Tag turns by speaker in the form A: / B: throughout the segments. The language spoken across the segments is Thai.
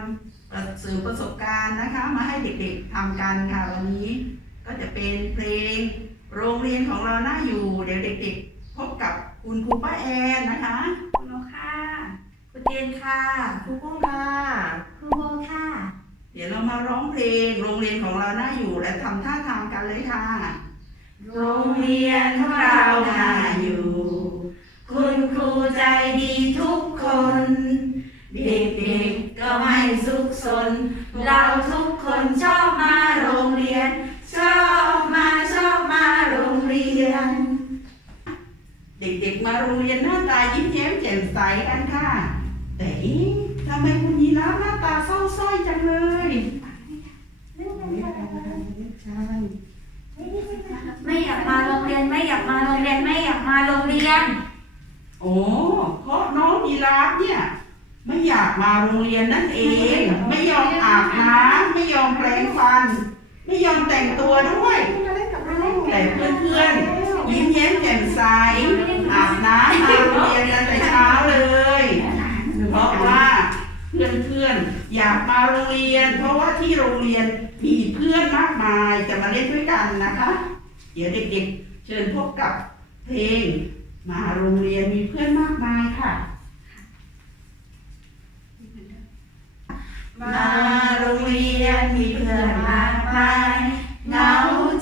A: ำสื่อประสบการณ์นะคะ มาให้เด็กๆทำกันค่ะวันนี้ ก็จะเป็นเพลงโรงเรียนของเราน่าอยู่ เดี๋ยวเด็กๆ พบกับคุณครูป้าแอนนะคะ
B: คุณโอค่ะคุณเตียนค่ะ
A: ครูกุ้งค่ะ
B: ครูโบค่ะ
A: เดี๋ยวเรามาร้องเพลงโรงเรียนของเราน่าอยู่และทำท่าทางกันเลยค่ะ
B: โรงเรียนของเรา ไม่สุขสน เราทุกคนชอบมาโรงเรียน ชอบมาชอบมาโรงเรียน
A: เด็กๆมาโรงเรียนหน้าตายิ้มแย้มแจ่มใสกันค่ะ แต่เอ๊ะทำไมคุณยีราฟหน้าตาเศร้าส้อยจังเลยใช่
B: ไม่อยากมาโรงเรียนไม่อยากมาโรงเรียนไม่อยากมาโรงเรียน
A: โอ้เพราะน้องยีราฟเนี่ย ไม่อยากมาโรงเรียนนั่นเอง ไม่ยอมอาบน้ำไม่ยอมแปรงฟัน ไม่ยอมแต่งตัวด้วย แต่เพื่อนๆยิ้มแย้มแจ่มใสอาบน้ำมาโรงเรียนกันแต่เช้าเลย เพราะว่าเพื่อนๆอยากมาโรงเรียน เพราะว่าที่โรงเรียนมีเพื่อนมากมายจะมาเล่นด้วยกันนะคะ เดี๋ยวเด็กๆ เชิญพบกับเพลงมาโรงเรียนมีเพื่อนมากมายค่ะ
B: มาโรงเรียนมีเพื่อนมากมายเหงา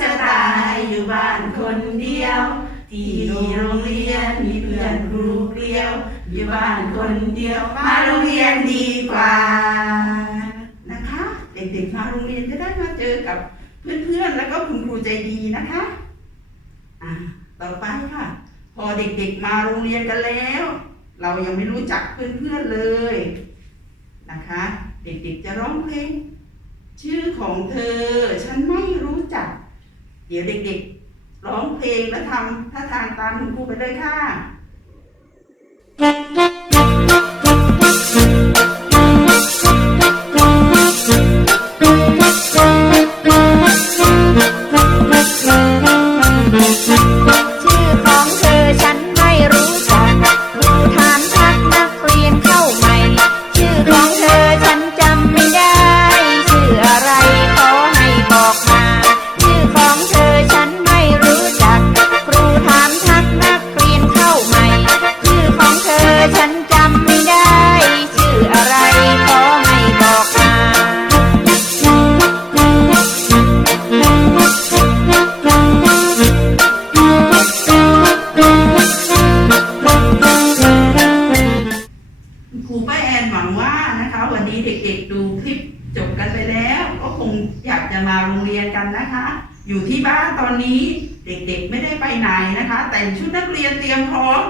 B: จะตายอยู่บ้านคนเดียว ที่โรงเรียนมีเพื่อนครูเกลียว อยู่บ้านคนเดียว มาโรงเรียนดีกว่า
A: นะคะ เด็กๆมาโรงเรียนจะได้มาเจอกับเพื่อนๆแล้วก็คุณครูใจดีนะคะอะต่อไปค่ะ พอเด็กๆมาโรงเรียนกันแล้ว เรายังไม่รู้จักเพื่อนๆเลยนะคะ เด็กๆจะร้องเพลง ชื่อของเธอ ฉันไม่รู้จัก เดี๋ยวเด็กๆร้องเพลงและทำท่าทางตามคุณครูไปเลยค่ะ
C: นี้เด็ก
A: ๆดูคลิปจบกันไปแล้ว ก็คงอยากจะมาโรงเรียนกันนะคะ อยู่ที่บ้านตอนนี้เด็กๆไม่ได้ไปไหนนะคะ แต่งชุดนักเรียนเตรียมพร้อม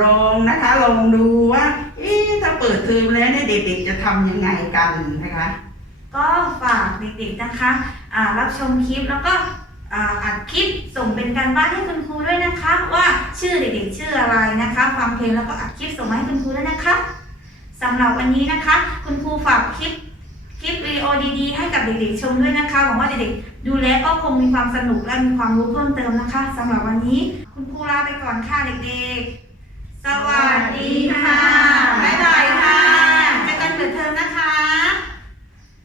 A: ลองนะคะลองดูว่าเอ๊ะถ้าเปิดเทอมแล้วเนี่ยเด็กๆจะทำยังไงกันนะคะ
B: ก็ฝากเด็กๆนะคะอ่ารับชมคลิปแล้วก็อัดคลิปส่งเป็นการบ้านให้คุณครูด้วยนะคะ ว่าชื่อเด็กๆชื่ออะไรนะคะ ฟังเพลงแล้วก็อัดคลิปส่งมาให้คุณครูด้วยนะคะ สำหรับวันนี้นะคะ คุณครูฝากคลิปคลิปวิดีโอดีๆ ให้กับเด็กๆชมด้วยนะคะหวังว่าเด็กๆดูแล้วก็คงมีความสนุกและมีความรู้เพิ่มเติมนะคะสำหรับวันนี้ คุณครูลาไปก่อนค่ะเด็กๆ สวัสดีค่ะบ๊ายบายค่ะเจอกันเปิดเทอมนะคะ